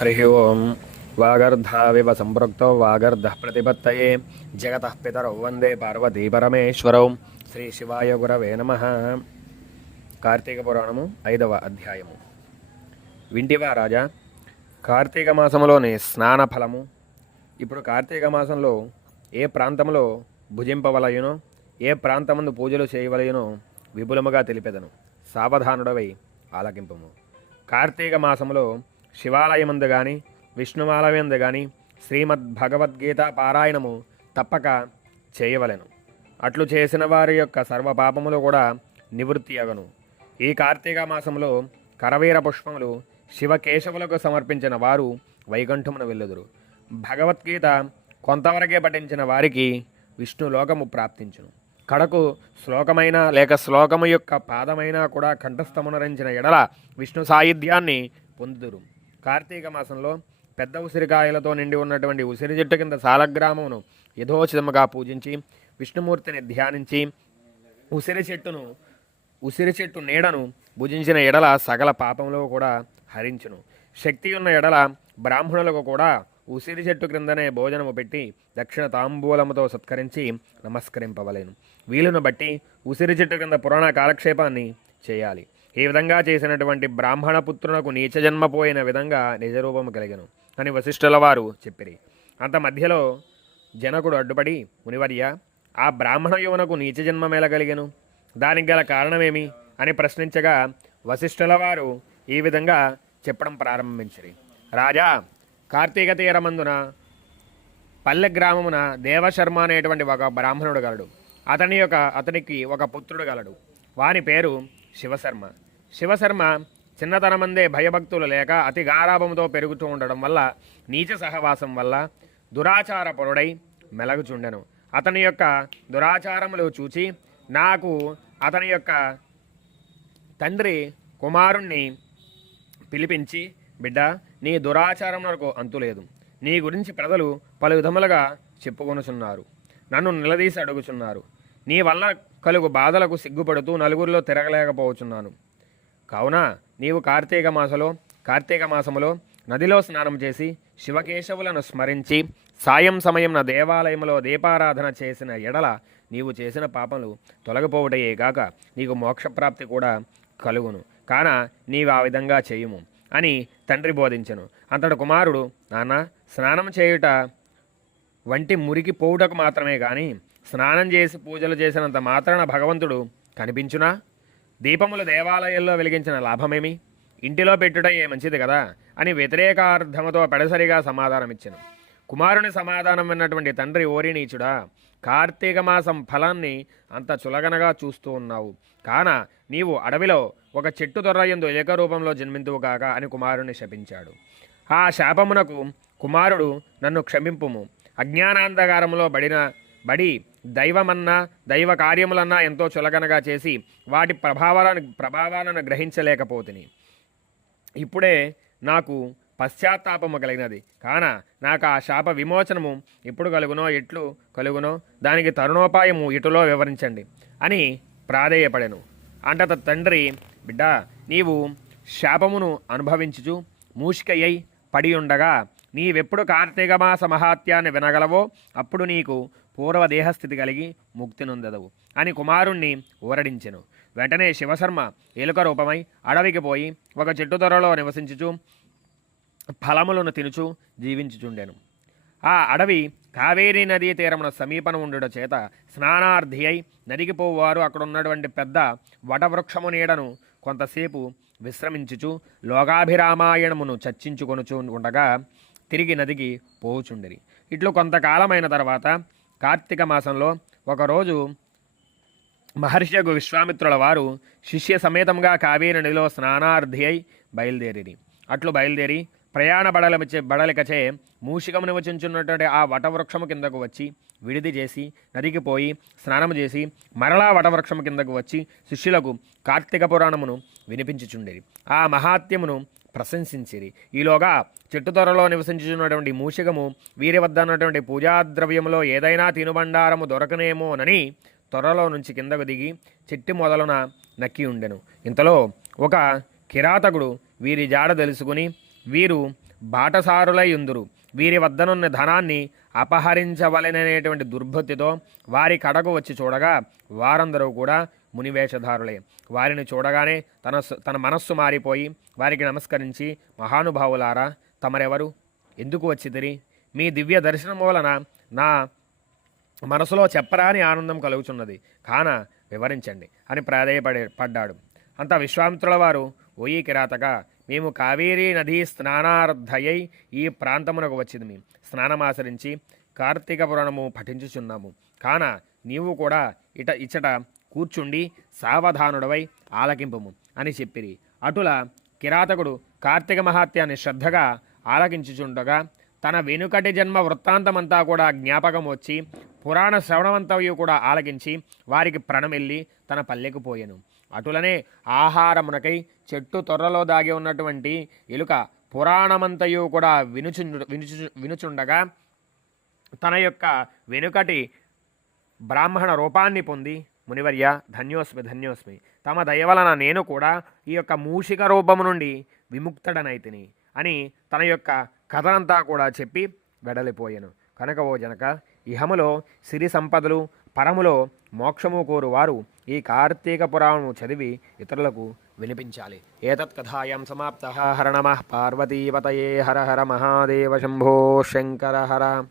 హరి ఓం వాగర్ధావివ సంపృక్తో వాగర్ధ ప్రతిపత్తయే జగత పితరౌ వందే పార్వతీ పరమేశ్వరౌ శ్రీ శివాయ గురవే నమ కార్తీక పురాణము ఐదవ అధ్యాయము. వింటివా రాజా కార్తీక మాసంలోని స్నాన ఫలము. ఇప్పుడు కార్తీక మాసంలో ఏ ప్రాంతంలో భుజింపవలయునో ఏ ప్రాంతమందు పూజలు చేయవలయునో విపులముగా తెలిపెదను. సావధానుడవై ఆలకింపము. కార్తీక మాసములో శివాలయమందు కానీ విష్ణుమాలయందు కానీ శ్రీమద్ భగవద్గీత పారాయణము తప్పక చేయవలెను. అట్లు చేసిన వారి యొక్క సర్వ పాపములు కూడా నివృత్తి అగను. ఈ కార్తీక మాసంలో కరవీర పుష్పములు శివకేశవులకు సమర్పించిన వారు వైకుంఠమున వెళ్ళుదురు. భగవద్గీత కొంతవరకే పఠించిన వారికి విష్ణులోకము ప్రాప్తించును. కడకు శ్లోకమైన లేక శ్లోకము యొక్క పాదమైనా కూడా కంఠస్థమునరించిన ఎడల విష్ణు సాయుధ్యాన్ని పొందుదురు. కార్తీక మాసంలో పెద్ద ఉసిరికాయలతో నిండి ఉన్నటువంటి ఉసిరి చెట్టు కింద సాలగ్రామమును యథోచితముగా పూజించి విష్ణుమూర్తిని ధ్యానించి ఉసిరి చెట్టును ఉసిరి చెట్టు నీడను భుజించిన ఎడల సకల పాపంలో కూడా హరించును. శక్తి ఉన్న ఎడల బ్రాహ్మణులకు కూడా ఉసిరి చెట్టు క్రిందనే భోజనము పెట్టి దక్షిణ తాంబూలముతో సత్కరించి నమస్కరింపవలేను. వీలును బట్టి ఉసిరి చెట్టు కింద పురాణ కాలక్షేపాన్ని చేయాలి. ఈ విధంగా చేసినటువంటి బ్రాహ్మణ పుత్రునకు నీచ జన్మ పోయిన విధంగా నిజరూపము కలిగను. అని వశిష్ఠుల వారు చెప్పిరి. అంత మధ్యలో జనకుడు అడ్డుపడి మునివర్య ఆ బ్రాహ్మణ యువనకు నీచ జన్మమేల కలిగెను. దానికి గల కారణమేమి? అని ప్రశ్నించగా వశిష్ఠుల వారు ఈ విధంగా చెప్పడం ప్రారంభించిరి. రాజా కార్తీక తీరమందున పల్లె గ్రామమున దేవశర్మ అనేటువంటి ఒక బ్రాహ్మణుడు గలడు. అతని యొక్క అతనికి ఒక పుత్రుడు గలడు. వాని పేరు శివశర్మ. శివశర్మ చిన్నతనమందే భయభక్తులు లేక అతి గారాభంతో పెరుగుతూ ఉండడం వల్ల నీచ సహవాసం వల్ల దురాచార పరుడై మెలగుచుండెను. అతని యొక్క దురాచారములు చూచి నాకు అతని యొక్క తండ్రి కుమారుణ్ణి పిలిపించి బిడ్డ నీ దురాచారములకు అంతులేదు నీ గురించి ప్రజలు పలు విధములుగా చెప్పుకొనుచున్నారు. నన్ను నిలదీసి అడుగుచున్నారు. నీ వల్ల కలుగు బాధలకు సిగ్గుపడుతూ నలుగురిలో తిరగలేకపోవచున్నాను కావున నీవు కార్తీక మాసలో కార్తీక మాసములో నదిలో స్నానం చేసి శివకేశవులను స్మరించి సాయం సమయం నా దేవాలయంలో దీపారాధన చేసిన ఎడల నీవు చేసిన పాపలు తొలగిపోవటయే కాక నీకు మోక్షప్రాప్తి కూడా కలుగును. కాన నీవు ఆ విధంగా చేయుము అని తండ్రి బోధించను. అంతటి కుమారుడు నాన్న స్నానం చేయుట వంటి మురికి పోవుటకు మాత్రమే కానీ స్నానం చేసి పూజలు చేసినంత మాత్రాన భగవంతుడు కనిపించునా? దీపములు దేవాలయంలో వెలిగించిన లాభమేమి? ఇంటిలో పెట్టుటయే ఏ మంచిది కదా? అని వ్యతిరేకార్థముతో పెడసరిగా సమాధానమిచ్చెను. కుమారుని సమాధానం విన్నటువంటి తండ్రి ఓరినీచుడా కార్తీక మాసం ఫలాన్ని అంత చులగనగా చూస్తూ ఉన్నావు. కాన నీవు అడవిలో ఒక చెట్టు దొర్రయందు ఏకరూపంలో జన్మింతువు కాక అని కుమారుని శపించాడు. ఆ శాపమునకు కుమారుడు నన్ను క్షమింపుము. అజ్ఞానాంధకారంలో బడిన బడి దైవమన్నా దైవ కార్యములన్నా ఎంతో చులకనగా చేసి వాటి ప్రభావాలను ప్రభావాలను గ్రహించలేకపోతుని. ఇప్పుడే నాకు పశ్చాత్తాపము కలిగినది. కాన నాకు ఆ శాప విమోచనము ఎప్పుడు కలుగునో ఎట్లు కలుగునో దానికి తరుణోపాయము ఇటులో వివరించండి అని ప్రాధేయపడెను. అంటత తండ్రి బిడ్డ నీవు శాపమును అనుభవించుచు మూషికయ్యై పడి ఉండగా నీవెప్పుడు కార్తీక మాస మహాత్యాన్ని వినగలవో అప్పుడు నీకు పూర్వ దేహస్థితి కలిగి ముక్తి నొందదవు. అని కుమారుణ్ణి ఊరడించెను. వెంటనే శివశర్మ ఎలుక రూపమై అడవికి పోయి ఒక చెట్టు త్వరలో నివసించుచు ఫలములను తినుచు జీవించుచుండెను. ఆ అడవి కావేరీ నదీ తీరమున సమీపన ఉండుట చేత స్నానార్థి అయి నదికి పోవారు అక్కడ ఉన్నటువంటి పెద్ద వటవృక్షము నీడను కొంతసేపు విశ్రమించుచు లోకాభిరామాయణమును చర్చించుకొనుచు ఉండగా తిరిగి నదికి పోవుచుండిరి. ఇట్లు కొంతకాలమైన తర్వాత కార్తీక మాసంలో ఒకరోజు మహర్షికు విశ్వామిత్రుల వారు శిష్య సమేతంగా కావేరి నదిలో స్నానార్థి అయి బయలుదేరిరి. అట్లు బయలుదేరి ప్రయాణ బడలచే బడలికచే మూషికము నివచించున్నటువంటి ఆ వటవృక్షము కిందకు వచ్చి విడిది చేసి నదికి పోయి స్నానము చేసి మరలా వటవృక్షము కిందకు వచ్చి శిష్యులకు కార్తీక పురాణమును వినిపించుచుండేది ఆ మహాత్యమును ప్రశంసించిరి. ఈలోగా చెట్టు త్వరలో నివసించుచున్నటువంటి మూషికము వీరి వద్ద ఉన్నటువంటి పూజాద్రవ్యములో ఏదైనా తినుబండారము దొరకనేమోనని త్వరలో నుంచి కిందకు దిగి చెట్టు మొదలున నక్కి ఉండెను. ఇంతలో ఒక కిరాతకుడు వీరి జాడ తెలుసుకుని వీరు బాటసారులై ఉందురు. వీరి వద్దనున్న ధనాన్ని అపహరించవలననేటువంటి దుర్బుద్ధితో వారి కడకు వచ్చి చూడగా వారందరూ కూడా మునివేషధారులే. వారిని చూడగానే తన తన మనస్సు మారిపోయి వారికి నమస్కరించి మహానుభావులారా తమరెవరు? ఎందుకు వచ్చిదిరి మీ దివ్య దర్శనం వలన నా మనసులో చెప్పరాని ఆనందం కలుగుచున్నది. కాన వివరించండి అని ప్రాధేయపడే పడ్డాడు. అంత విశ్వామిత్రుల వారు ఓయి కిరాతక మేము కావేరీ నదీ స్నానార్థయై ఈ ప్రాంతమునకు వచ్చింది. మేము స్నానమాచరించి కార్తీక పురాణము పఠించుచున్నాము. కాన నీవు కూడా ఇట ఇచ్చట కూర్చుండి సావధానుడవై ఆలకింపుము అని చెప్పిరి. అటుల కిరాతకుడు కార్తీక మహాత్యాన్ని శ్రద్ధగా ఆలకించుచుండగా తన వెనుకటి జన్మ వృత్తాంతమంతా కూడా జ్ఞాపకం వచ్చి పురాణ శ్రవణమంతయు కూడా ఆలకించి వారికి ప్రణమిల్లి తన పల్లెకు పోయెను. అటులనే ఆహారమునకై చెట్టు తొర్రలో దాగి ఉన్నటువంటి ఎలుక పురాణమంతయు కూడా వినుచు వినుచు వినుచుండగా తన యొక్క వెనుకటి బ్రాహ్మణ రూపాన్ని పొంది మునివర్య ధన్యోస్మి ధన్యోస్మి తమ దయవలన నేను కూడా ఈ యొక్క మూషిక రూపము నుండి విముక్తుడనైతిని అని తన యొక్క కథనంతా కూడా చెప్పి వెడలిపోయాను. కనుక ఓ జనక ఇహములో సిరి సంపదలు పరములో మోక్షము కోరు వారు ఈ కార్తీక పురాణము చదివి ఇతరులకు వినిపించాలి. ఏతత్ కథాయం సమాప్త. హర నమ. పార్వతీపతయే. హర హర మహాదేవ శంభో శంకర హర.